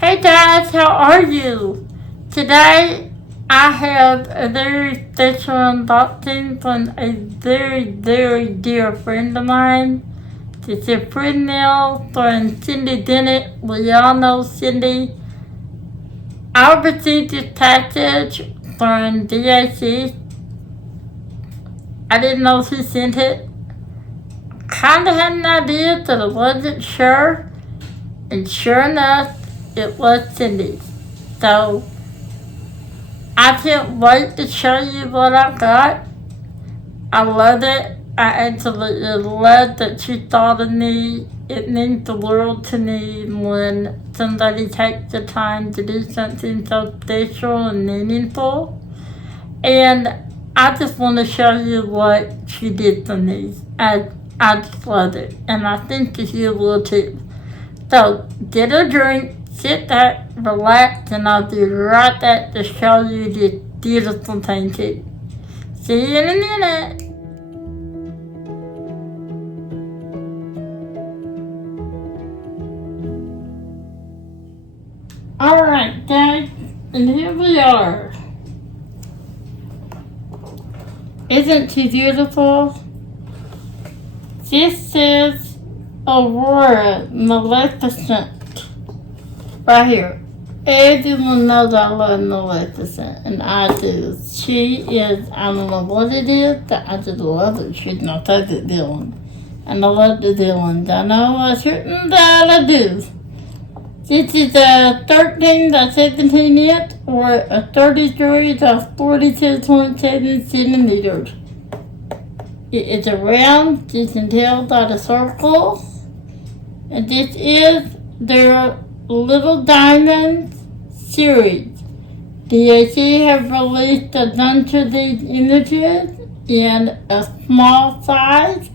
Hey guys, how are you? Today I have a very special unboxing from a very dear friend of mine. It's a friend now from Cindy Bennett. We all know Cindy. I received this package from DAC. I didn't know she sent it. Kinda had an idea, but I wasn't sure. And sure enough, it was Cindy. So I can't wait to show you what I got. I love it. I absolutely love that she thought of me. It means the world to me when somebody takes the time to do something so special and meaningful. And I just want to show you what she did for me. I just love it. And I think that you will too. So get a drink, sit back, relax, and I'll be right back to show you this beautiful painting. See you in a minute. Alright guys, and here we are. Isn't she beautiful? This is Aurora Maleficent. Right here. Everyone knows I love Maleficent, and I do. She is, I don't know what it is, but I just love her. She's my favorite villain. And I love the villains. I know I shouldn't, but I do. This is a 13 by 17 inch or a 33 by 42.7 centimeters. It is a round, you can tell by the circle. And this is their Little Diamond series. DAC have released a bunch of these images in a small size.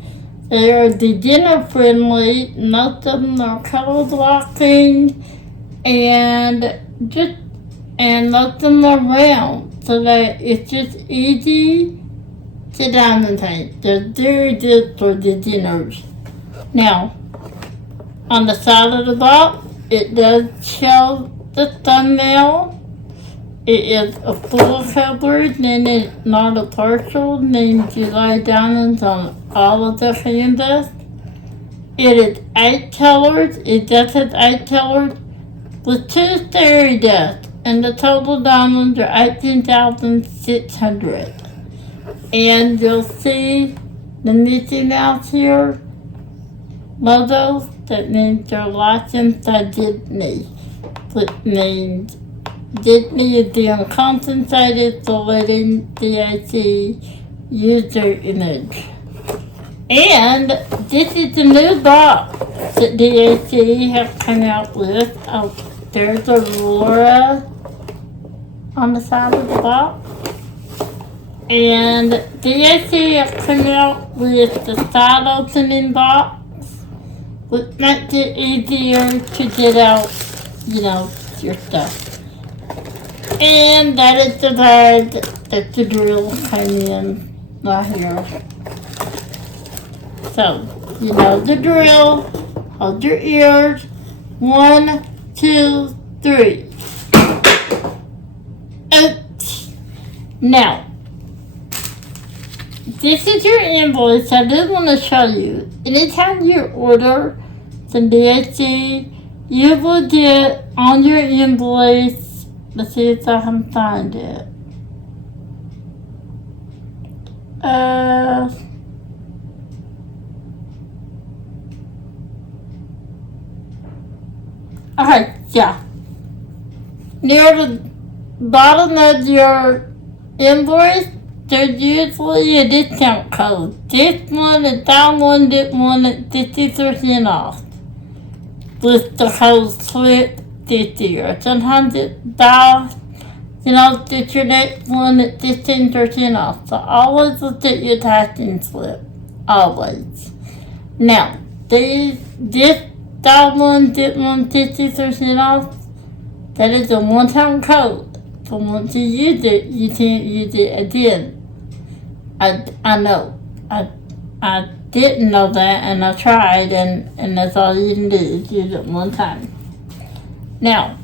They are beginner friendly. Most of them are color blocking and most of them are round, so that it's just easy to diamond paint. They're very good for beginners. Now, on the side of the box, it does show the thumbnail. It is a full coverage, and it's not a partial, means you lay diamonds on all of the canvas. It is 8 colors. It does have 8 colors with 2 fairy dust, and the total diamonds are 18,600. And you'll see the Mickey Mouse here logos. That means they're licensed by Disney, which means Disney is being compensated for letting DAC use their image. And this is the new box that DAC have come out with. Oh, there's Aurora on the side of the box. And DAC have come out with the side opening box, which makes it easier to get out, your stuff. And that is the bag that the drill came in right here. So, you know the drill. Hold your ears. 1, 2, 3. Oops. Now, this is your invoice. I did want to show you. Anytime you order some DAC, you will get on your invoice. Let's see if I can find it. Okay, yeah. Near the bottom of your invoice, there's usually a discount code. This one and that one, this one at 50% off. With the code SLIP this year. Sometimes it's buy, get your next one at 15% off. So always look at your tracking slip. Always. Now, this one, 50% off, that is a one-time code. So once you use it, you can't use it again. I know. I didn't know that, and I tried, and that's all you can do is use it one time. Now,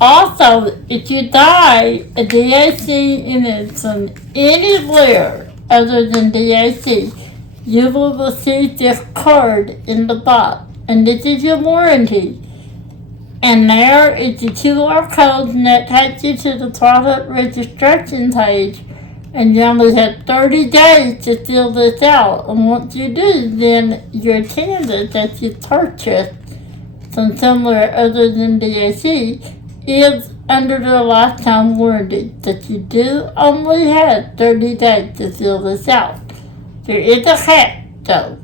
Also, if you die a DAC and it's on any layer other than DAC, you will receive this card in the box. And this is your warranty. And there is the QR code, and that takes you to the product registration page. And you only have 30 days to fill this out. And once you do, then your candidate that you purchased from somewhere other than DAC is under the lifetime warranty. That you do only have 30 days to fill this out. There is a catch though.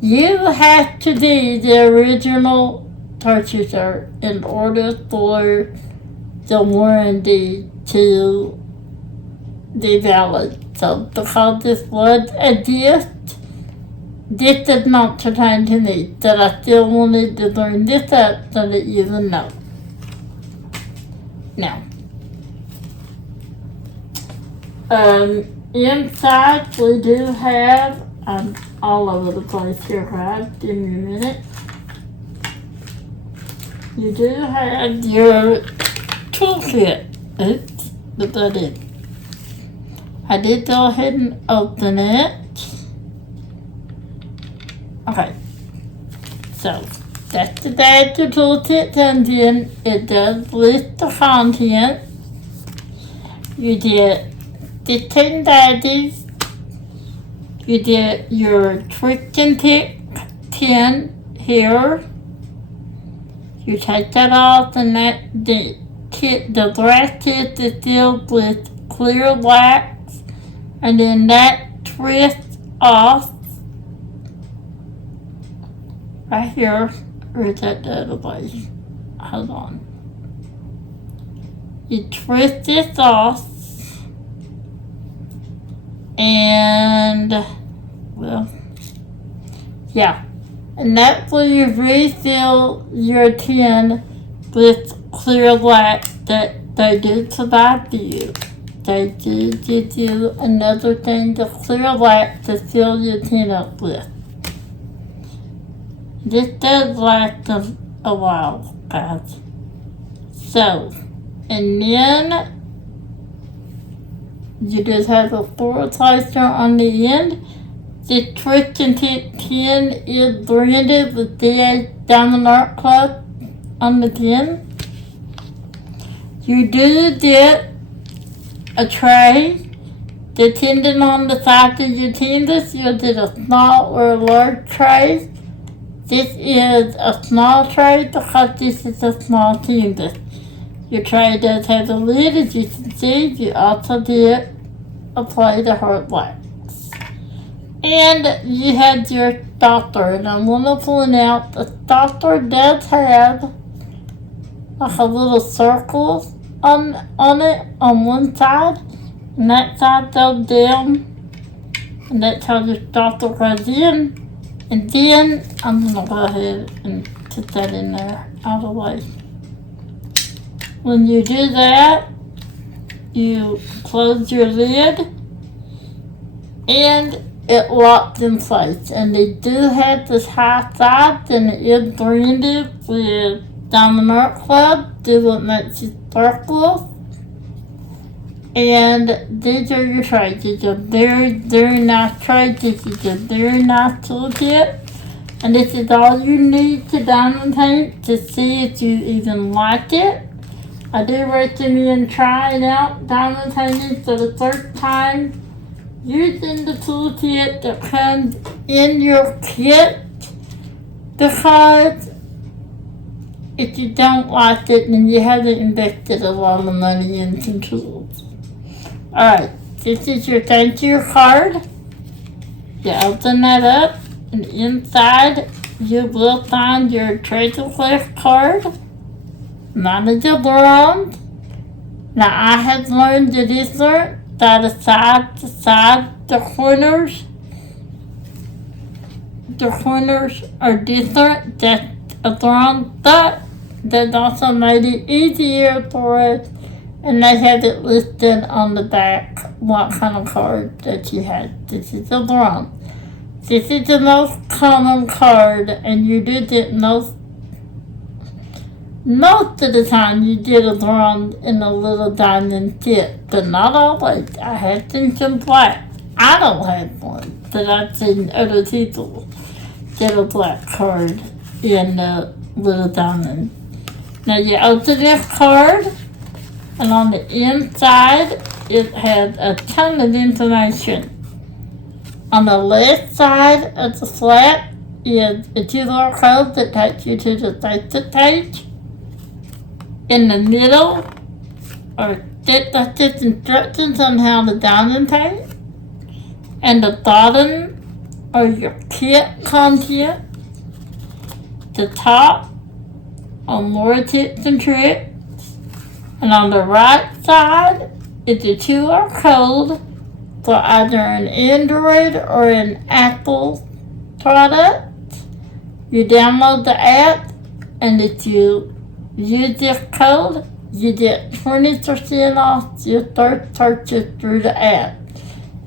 You have to be the original purchaser in order for the warranty to be valid. So because this was a gift, this does not pertain to me. That I still wanted to bring this up so that you will know. Now, inside we do have, I'm all over the place here, guys. Give me a minute. You do have your toolkit. Oops, but I did go ahead and open it. Okay, so that's the bag your toolkit comes in. It does list the content. You get 15 badges. You get your trick and pick pin here. You take that off, and the glass kit is filled with clear wax, and then that twists off right here. Or is that the other way? Hold on. You twist this off, and well, yeah. And that's where you refill your tin with clear wax that they do provide for you. They do give you another thing to clear wax to fill your tin up with. This does last a while, guys. So, and then you just have a forward slicer on the end. The trick and tip pin is branded with the Diamond Art Club on the pin. You do get a tray. Depending on the size of your canvas, you'll get a small or a large tray. This is a small tray because this is a small canvas. Your tray does have a lid, as you can see. You also did apply the hard wax. And you had your stopper, and I want to point out the stopper does have like a little circle on it on one side, and that side goes down, and that's how your stopper goes in. And then I'm gonna go ahead and put that in there out of the way. When you do that, you close your lid, and it locks in place. And they do have this high side, and it is branded with Diamond Art Club. Do what makes you sparkle. And these are your trays. These are very, very nice trays. This is a very nice toolkit. And this is all you need to diamond paint to see if you even like it. I do recommend trying out diamond painting for the first time using the toolkit that comes in your kit, because if you don't like it, then you haven't invested a lot of money in some tools. Alright, this is your thank you card. You open that up, and inside you will find your treasure quest card. Mine is a bronze. Now I have learned the difference by the side to side, the corners are different. That's a bronze, but that also made it easier for us. And they have it listed on the back what kind of card that you had. This is a bronze. This is the most common card, and you do get most Most of the time you did it around in a little diamond tip, but not always. I had things in black. I don't have one, but I've seen other people get a black card in a little diamond. Now you open this card, and on the inside it has a ton of information. On the left side of the flap is a QR code that takes you to the Facebook page. In the middle are step-by-step instructions on how to diamond paint. And the bottom are your kit content. The top are more tips and tricks. And on the right side is a QR code for either an Android or an Apple product. You download the app, and if you use this code, you get 20% off your first purchase through the app.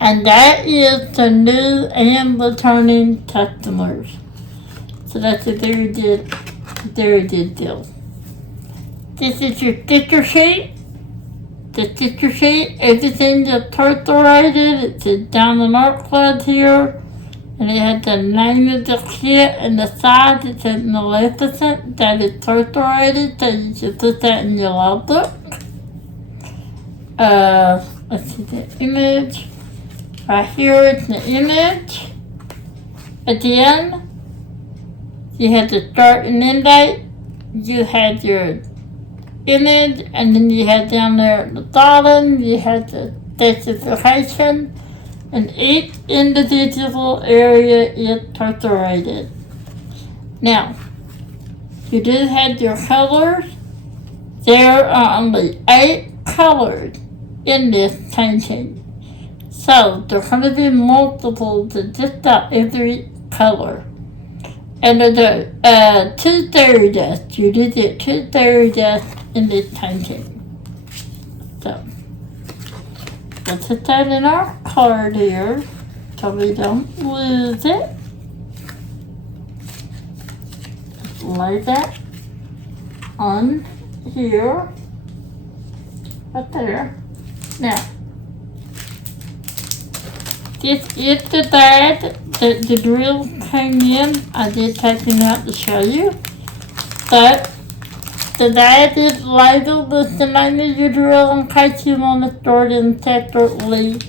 And that is to new and returning customers. So that's a very good deal. This is your sticker sheet. The sticker sheet, everything is perforated. It says Diamond Art Club here. And it has the name of the kit, and the side it says Maleficent. That is perforated, so you should put that in your logbook. Let's see the image. Right here is the image. Again, you have the start and end date. You had your image, and then you had down there at the bottom, you had the specification. And each individual area is perforated. Now, you do have your colors. There are only 8 colors in this painting. So, there's going to be multiples of just about every color. And there are 2 fairy dust. You do get 2 fairy dust in this painting. So, we'll put that in our card here so we don't lose it. Just lay that on here, right there. Now, this is the bag that the drill came in. I did take them out to show you, but the bag is labeled with the name of your drill in case you want to store them separately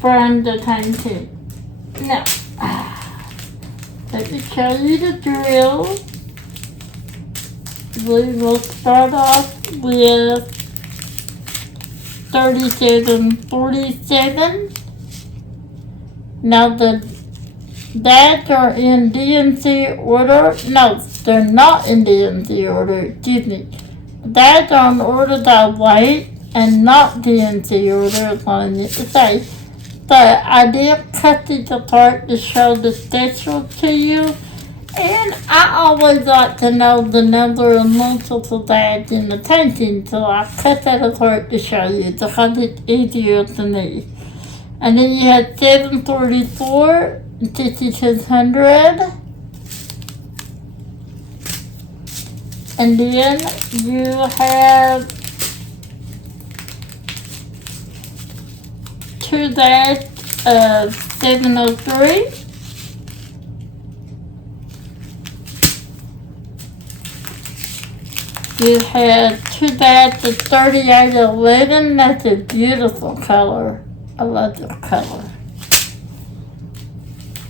from the painting. Now, let me show you the drill. We will start off with 3747. Now the bags are in DNC order. No, they're not in DNC order, excuse me. Bags are in order by weight and not DNC order, as I need to say. But I did cut these apart to show the schedule to you. And I always like to know the number of multiple bags in the painting, so I cut that apart to show you because it's easier to me. And then you have 744, 5600. And then you have 2 bags of 703. You have 2 bags of 3811. That's a beautiful color. I love the color.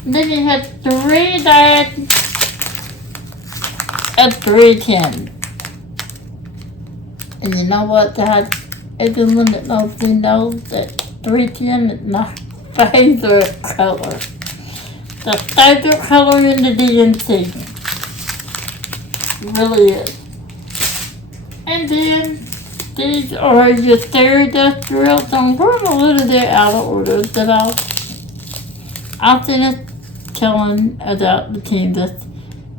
Then you have 3 bags of 310. And you know what, guys? Everyone that knows me knows that 310 is my favorite color. The favorite color in the DNC. It really is. And then these are your fairy dust drills. I'm going a little bit out of order, but I'll finish telling about the team that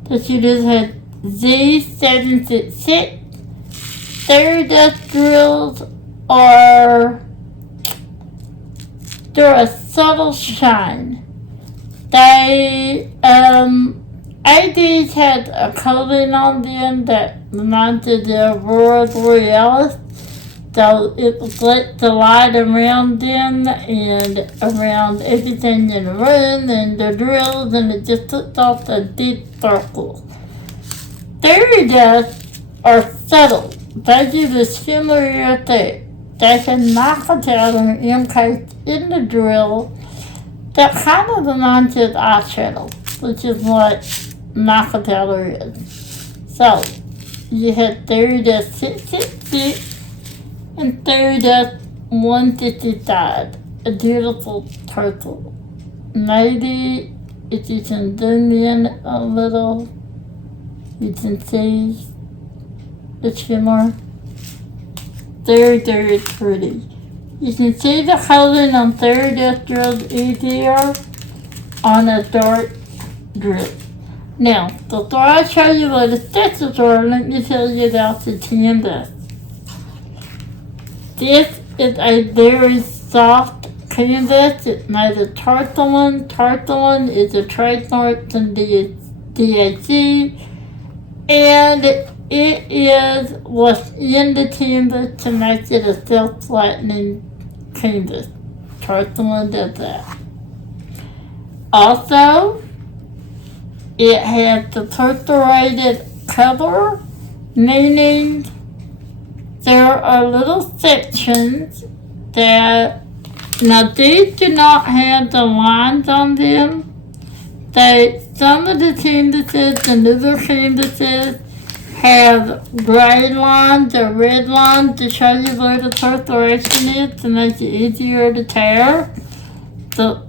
you just had Z766. Fairy dust drills they're a subtle shine. They ADs had a coating on them that reminded the aurora borealis. So it lit the light around them and around everything in the room and the drills, and it just took off the deep circles. Fairy dust are subtle. They do the similar effect. They can knock it out and encased in the drill that kind of reminds you of eyeshadow, which is what knock-a-tailor is. So, you had fairy dust 666 and fairy dust 155, a beautiful turtle. Maybe if you can zoom in a little, you can see the shimmer. Very, very pretty. You can see the coloring on fairy dust drills easier on a dark drill. Now, before I show you what the stitches are, let me tell you about the canvas. This is a very soft canvas. It's made of tarpaulin. Tarpaulin is a trademark from the DAC, and it is what's in the canvas to make it a self-flattening canvas. Tarpaulin does that. Also, it has the perforated cover, meaning there are little sections that, now these do not have the lines on them. Some of the canvases and other canvases have gray lines or red lines to show you where the perforation is to make it easier to tear. So,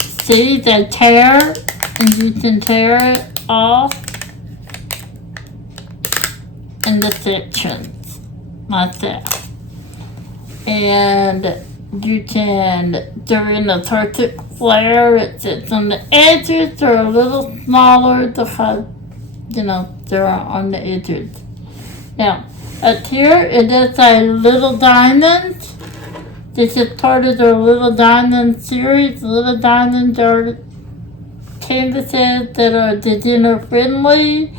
see, they tear, and you can tear it off in the sections like that. And you can, during the perfect flare, it sits on the edges. They're a little smaller because, they're on the edges. Now, up here, it is a little diamond. This is part of their Little Diamond series. Little Diamonds are canvases that are beginner friendly.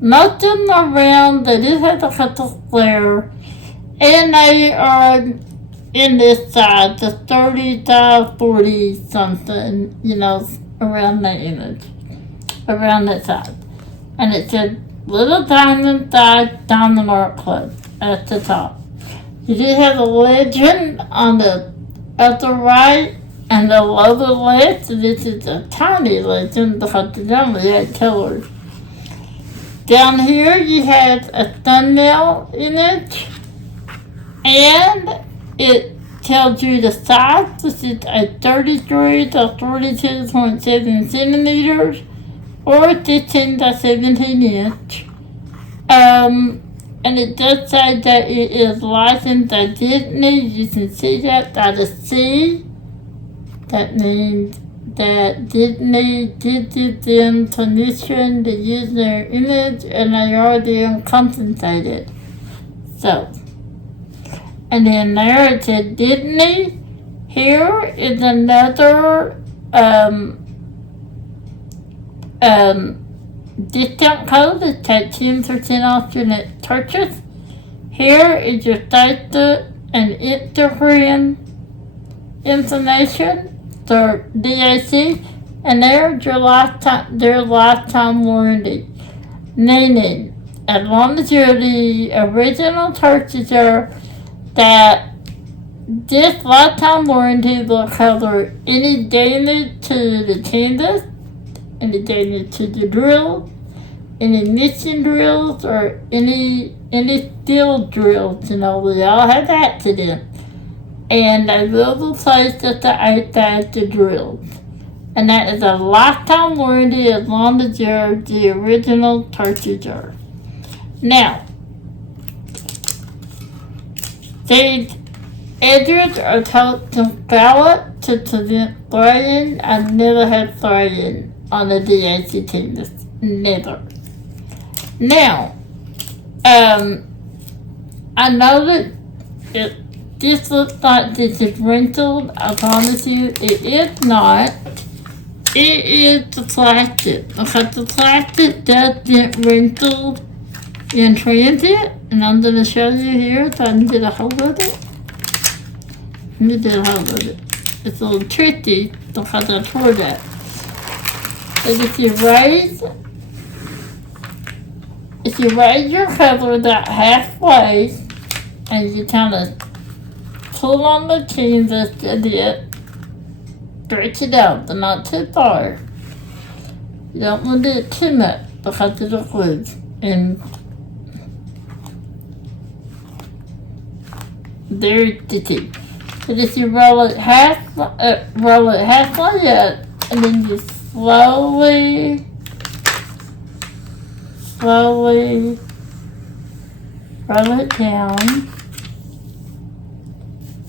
Most of them are round. They do have a couple flare. And they are in this size, the 35, 40 something, around that image. Around that size. And it said Little Diamond Size Diamond Art Club at the top. You do have a legend on the upper right and the lower left. This is a tiny legend because it's only 8 colors. Down here you have a thumbnail image, and it tells you the size, which is a 33 to 42.7 centimeters or 15 to 17 inch. And it does say that it is licensed by Disney. You can see that by the C. That means that Disney did give them permission to use their image, and they are being compensated. So, and then there it said Disney. Here is another discount code that takes 10% off your next purchase. Here is your Facebook and Instagram information, their DAC, and there's their lifetime warranty. Meaning, as long as you're the original purchaser, that this lifetime warranty will cover any damage to the canvas, any damage to the drill, any mission drills, or any steel drills. We all have accidents. And they will replace just the 8 the drills. And that is a lifetime warranty as long as you're the original purchaser. Now, these edges are told to ballot to prevent fraying. I've never had fraying on the DAC canvas. Never. Now, I know that this looks like this is wrinkled. I promise you it is not. it is the plastic, because the plastic does get wrinkled in transit, and I'm going to show you here so I can get a hold of it. Let me get a hold of it. It's a little tricky because I tore that. But if you raise your cover about halfway and you kind of pull on the canvas a bit, stretch it out, but not too far. You don't want to do it too much because it'll glue. And very sticky. But if you roll it halfway up, and then you slowly roll it down,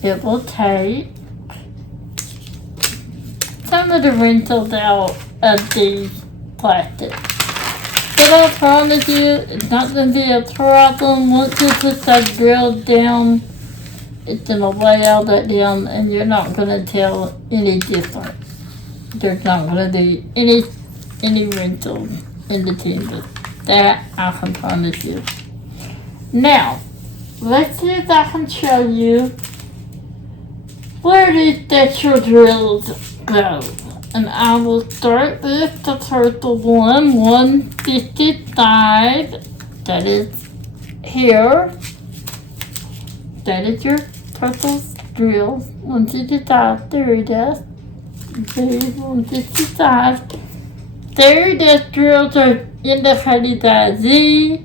it will take some of the wrinkles out of the plastic. But I promise you, it's not going to be a problem. Once you put that drill down, it's going to lay all that down, and you're not going to tell any different. There's not going to be any wrinkles in the canvas. That I can promise you. Now, let's see if I can show you where these texture drills go. And I will start with the purple one, 155. That is here. That is your purple drill. 155. There it is. There, 155. There it is. Drills are indicated by Z.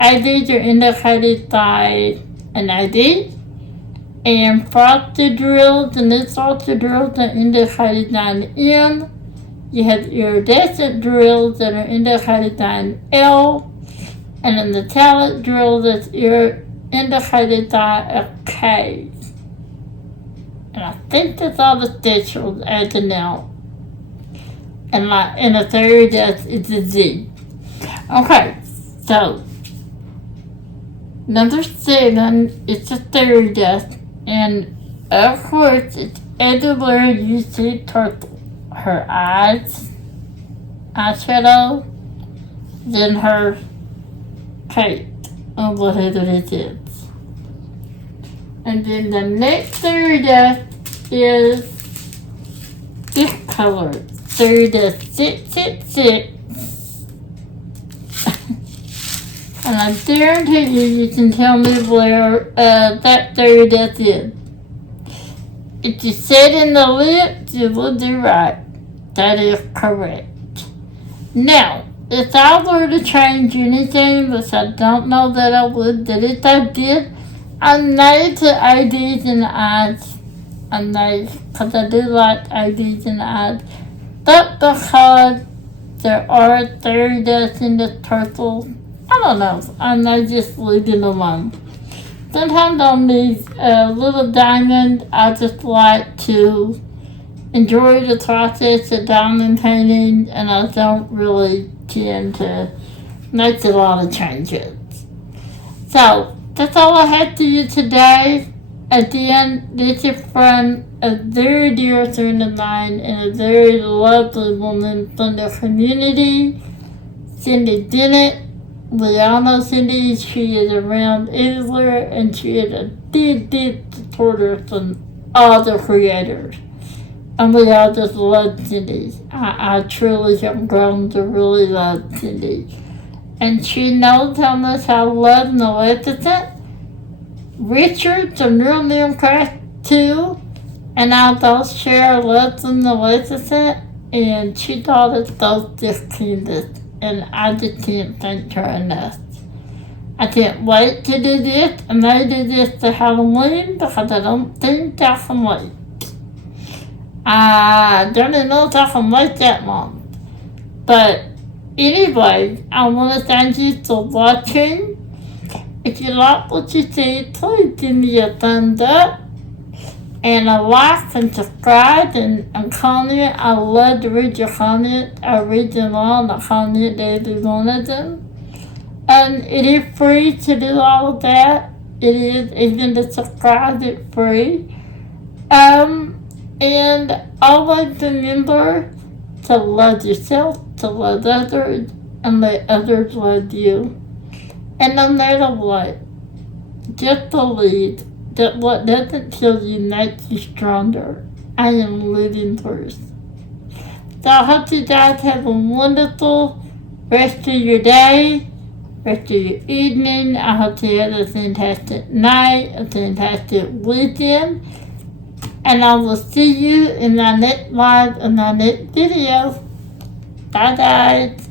IDs are indicated by an ID. And frosted drills and this frosted drills are indicated by an M. You have iridescent drills that are indicated by an L. And a metallic drill that's indicated by a K. And I think that's all the stitches as of now. And a third it's a Z. Okay, so number 7 is the third dust. And of course, it's everywhere you see turtle. Her eyes, eyeshadow, then her cape, or whatever it is. And then the next third dust is this color. Third dust 666. And I guarantee you can tell me where that third dust is. If you said in the lips, you will do right. That is correct. Now, if I were to change anything, which I don't know that I would, that if I did, I made the IDs and the eyes. I made, because I do like IDs and the eyes. But because there are third dust in the turtle, I don't know, I may just leave it alone. Sometimes on these little diamonds, I just like to enjoy the process of diamond painting, and I don't really tend to make a lot of changes. So, that's all I have to you today. Again, this is from a very dear friend of mine and a very lovely woman from the community, Cindy Dennett. We all know Cindy. She is around everywhere, and she is a big supporter from all the creators. And we all just love Cindy. I truly have grown to really love Cindy. And she knows how much I love Maleficent. Richard, the real name Crash too, and I both share a love for Maleficent, and she taught us both this canvas. And I just can't thank her enough. I can't wait to do this. I may do this for Halloween because I don't think I can wait. I don't even know if I can wait that long. But anyway, I want to thank you for watching. If you like what you see, please give me a thumbs up. And a like and subscribe and comment. I love to read your comments. I read them all and I comment every one of them. And it is free to do all of that. It is, even to subscribe, it's free. And always remember to love yourself, to love others, and let others love you. And no matter what, just believe that what doesn't kill you makes you stronger. I am living first. So I hope you guys have a wonderful rest of your day, rest of your evening. I hope you have a fantastic night, a fantastic weekend. And I will see you in my next live and my next video. Bye guys.